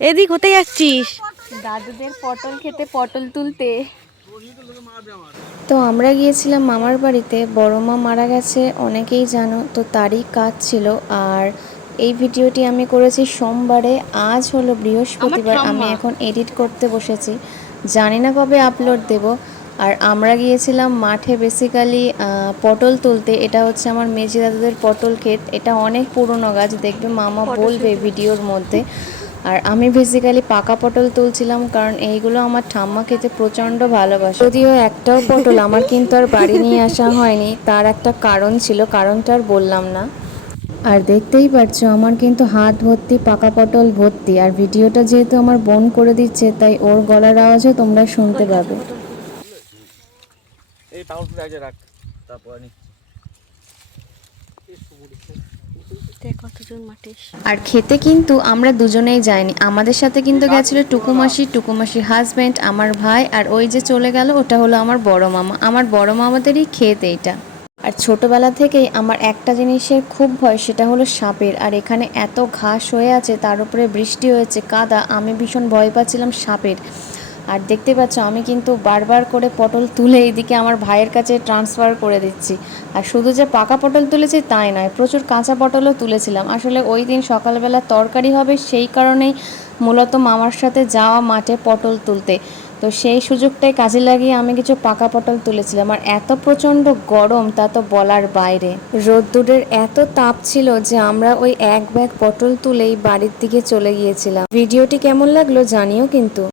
এদিক হতে যাচ্ছিস? দাদুদের পটল খেতে, পটল তুলতে। তো আমরা গিয়েছিলাম মামার বাড়িতে। বড় মা মারা গেছে, অনেকেই জানো, তো তারই কাজ ছিল। আর এই ভিডিওটি আমি করেছি সোমবারে, আজ হলো আমার বৃহস্পতিবার। আমি ঠাম্মা। এখন এডিট করতে বসেছি, জানি না কবে আপলোড দেব। আর আমরা গিয়েছিলাম মাঠে বেসিক্যালি পটল তুলতে। এটা হচ্ছে আমার মেজি দাদুদের পটল ক্ষেত। এটা অনেক পুরনো গাছ, দেখবে মামা বলবে ভিডিওর মধ্যে। আর আমি বেসিক্যালি পাকা পটল তুলছিলাম, কারণ এইগুলো আমার ঠাম্মা খেতে প্রচণ্ড ভালোবাসে। যদিও একটাও পটল আমার কিন্তু আর বাড়ি নিয়ে আসা হয়নি, তার একটা কারণ ছিল, কারণটা আর বললাম না। আর দেখতেই পাচ্ছো আমার কিন্তু হাত ভর্তি পাকা পটল ভর্তি। আর ভিডিওটা যেহেতু আমার বোন করে দিচ্ছে, তাই ওর গলার আওয়াজও তোমরা শুনতে পাবে। এই পাউডার আগে রাখ, তারপর নি। আর খেতে কিন্তু আমরা দুজনেই যাইনি, আমাদের সাথে কিন্তু গেছিল টুকুমাসির হাজব্যান্ড, আমার ভাই, আর ওই যে চলে গেল ওটা হলো আমার বড় মামা। আমার বড় মামাদেরই ক্ষেত এইটা। আর ছোটবেলা থেকেই আমার একটা জিনিসের খুব ভয়, সেটা হলো সাপের। আর এখানে এত ঘাস হয়ে আছে, তার উপরে বৃষ্টি হয়েছে, কাদা, আমি ভীষণ ভয় পাচ্ছিলাম সাপের। আর দেখতে পাচ্ছ আমি কিন্তু বারবার করে পটল তুলে এইদিকে আমার ভাইয়ের কাছে ট্রান্সফার করে দিচ্ছি। আর শুধু যে পাকা পটল তুলেছি তাই নয়, প্রচুর কাঁচা পটলও তুলেছিলাম। আসলে ওই দিন সকালবেলা তরকারি হবে, সেই কারণেই মূলত মামার সাথে যাওয়া মাঠে পটল তুলতে। তো সেই সুযোগটাই কাজে লাগিয়ে আমি কিছু পাকা পটল তুলেছিলাম। আর এত প্রচণ্ড গরম, তা তো বলার বাইরে। রোদ্দুরের এত তাপ ছিল যে আমরা ওই এক ব্যাগ পটল তুলেই বাড়ির দিকে চলে গিয়েছিলাম। ভিডিওটি কেমন লাগলো জানিও কিন্তু।